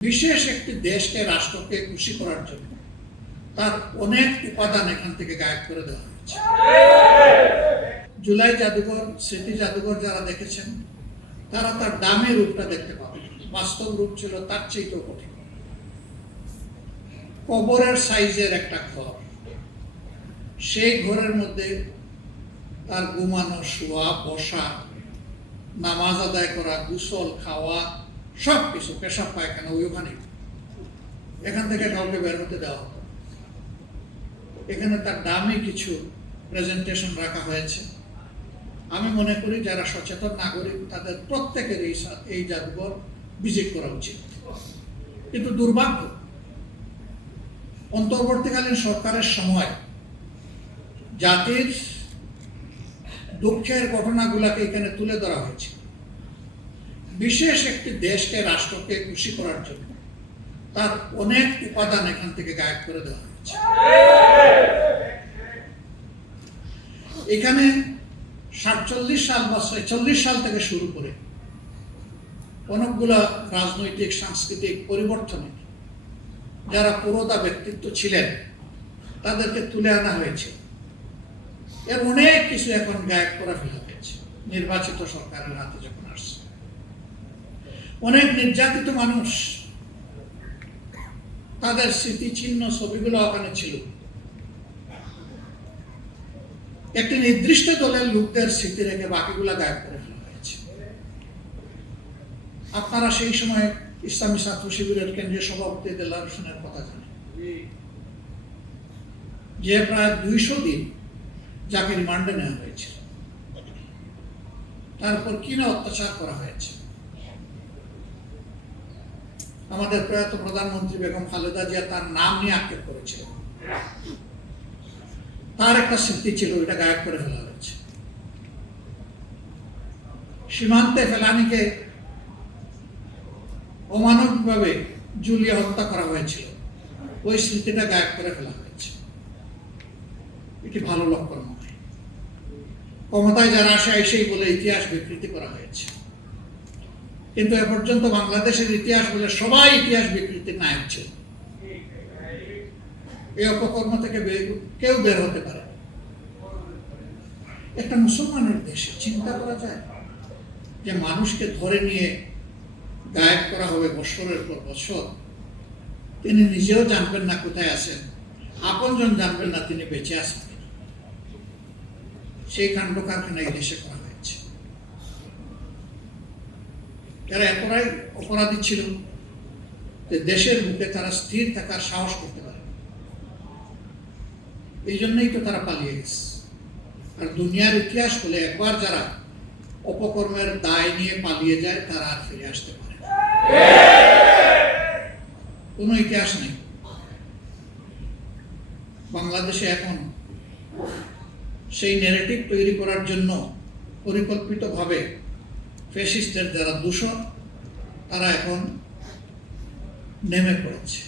বিশেষ একটি দেশকে রাষ্ট্রকে খুশি করার জন্য তার অনেক উপাদান এখান থেকে গায়েব করে দেওয়া হয়েছে। জুলাই জাদুঘর, স্মৃতি জাদুঘর যারা দেখেছেন তারা তার দামি রূপটা দেখতে পাবেন। বাস্তব রূপ ছিল তার চেয়েও কঠিন। কবরের সাইজের একটা ঘর, সেই ঘরের মধ্যে তার ঘুমানো, শোয়া, বসা, নামাজ আদায় করা, গোসল, খাওয়া, সব কিছু, পেশাব পায়খানা ওইখানে। এখান থেকে কাউকে বের হতে দেওয়া হতো। এখানে তার দামি কিছু প্রেজেন্টেশন রাখা হয়েছে। আমি মনে করি যারা সচেতন নাগরিক তাদের প্রত্যেকের এই জাদুঘর ভিজিট করা উচিত। কিন্তু দুর্ভাগ্য, অন্তর্বর্তীকালীন সরকারের সময় জাতির দুঃখের ঘটনাগুলোকে এখানে তুলে ধরা হয়েছে। বিশেষ একটি দেশকে, রাষ্ট্রকে খুশি করার জন্য তার অনেক উপাদান এখান থেকে গায়েব করে দেওয়া হয়েছে। এখানে 47 সাল বা 46 সাল থেকে শুরু করে অনেকগুলো রাজনৈতিক সাংস্কৃতিক পরিবর্তনে যারা পুরোদা ব্যক্তিত্ব ছিলেন তাদেরকে তুলে আনা হয়েছে। এর অনেক কিছু এখন গায়েব করে ফেলা হয়েছে নির্বাচিত সরকারের হাতে যখন আসছে। অনেক নির্যাতিত মানুষ, তাদের স্মৃতিচিহ্ন ছবিগুলো ওখানে ছিল। একটি নির্দিষ্ট দলের লোকদের স্মৃতি রেখে বাকিগুলা গায়েব করে ফেলা হয়েছে। আপনারা সেই সময় ইসলামী ছাত্র শিবিরের কেন্দ্রীয় সভাপতি দেলার হোসেনের কথা জানেন, যে প্রায় 200 দিন যাকে রিমান্ডে নেওয়া হয়েছে, তারপর কি না অত্যাচার করা হয়েছে। আমাদের প্রয়াত প্রধানমন্ত্রী বেগম খালেদা জিয়া তার নাম নিয়ে আক্ষেপ করেছিলেন। তার একটা স্মৃতি ছিল, এটা গায়েব করে ফেলা হয়েছে। সীমান্তে ফেলানিকে অমানবিকভাবে ঝুলিয়ে হত্যা করা হয়েছিল, ওই স্মৃতিটা গায়েব করে ফেলা হয়েছে। এটি ভালো লক্ষণ নয়। ক্ষমতায় যারা আসে এসেই বলে ইতিহাস বিকৃতি করা হয়েছে, কিন্তু এ পর্যন্ত বাংলাদেশের ইতিহাস বলে সবাই ইতিহাস বিকৃতির নায়ক ছিল। এই অপকর্ম থেকে কেউ বের হতে পারে। একটা মুসলমানের দেশে চিন্তা করা যায় যে মানুষকে ধরে নিয়ে গায়েব করা হবে বছরের পর বছর। তিনি নিজেও জানবেন না কোথায় আছেন, আপনজন জানবেন না তিনি বেঁচে আছেন। সেই কাণ্ড কারখানা এই দেশে করা হয়েছে। এরা এতটাই অপরাধী ছিল যে দেশের বুকে তারা স্থির থাকার সাহস করতে পারে। এই জন্যই তো তারা পালিয়ে গেছে। আর দুনিয়ার ইতিহাস বলে একবার যারা অপকর্মের দায় নিয়ে পালিয়ে যায় তারা আর ফিরে আসতে পারে না। কোনো ইতিহাস নেই। বাংলাদেশে এখন সেই ন্যারেটিভ তৈরি করার জন্য পরিকল্পিতভাবে ফ্যাসিস্টের যারা দূষণ তারা এখন নেমে পড়েছে।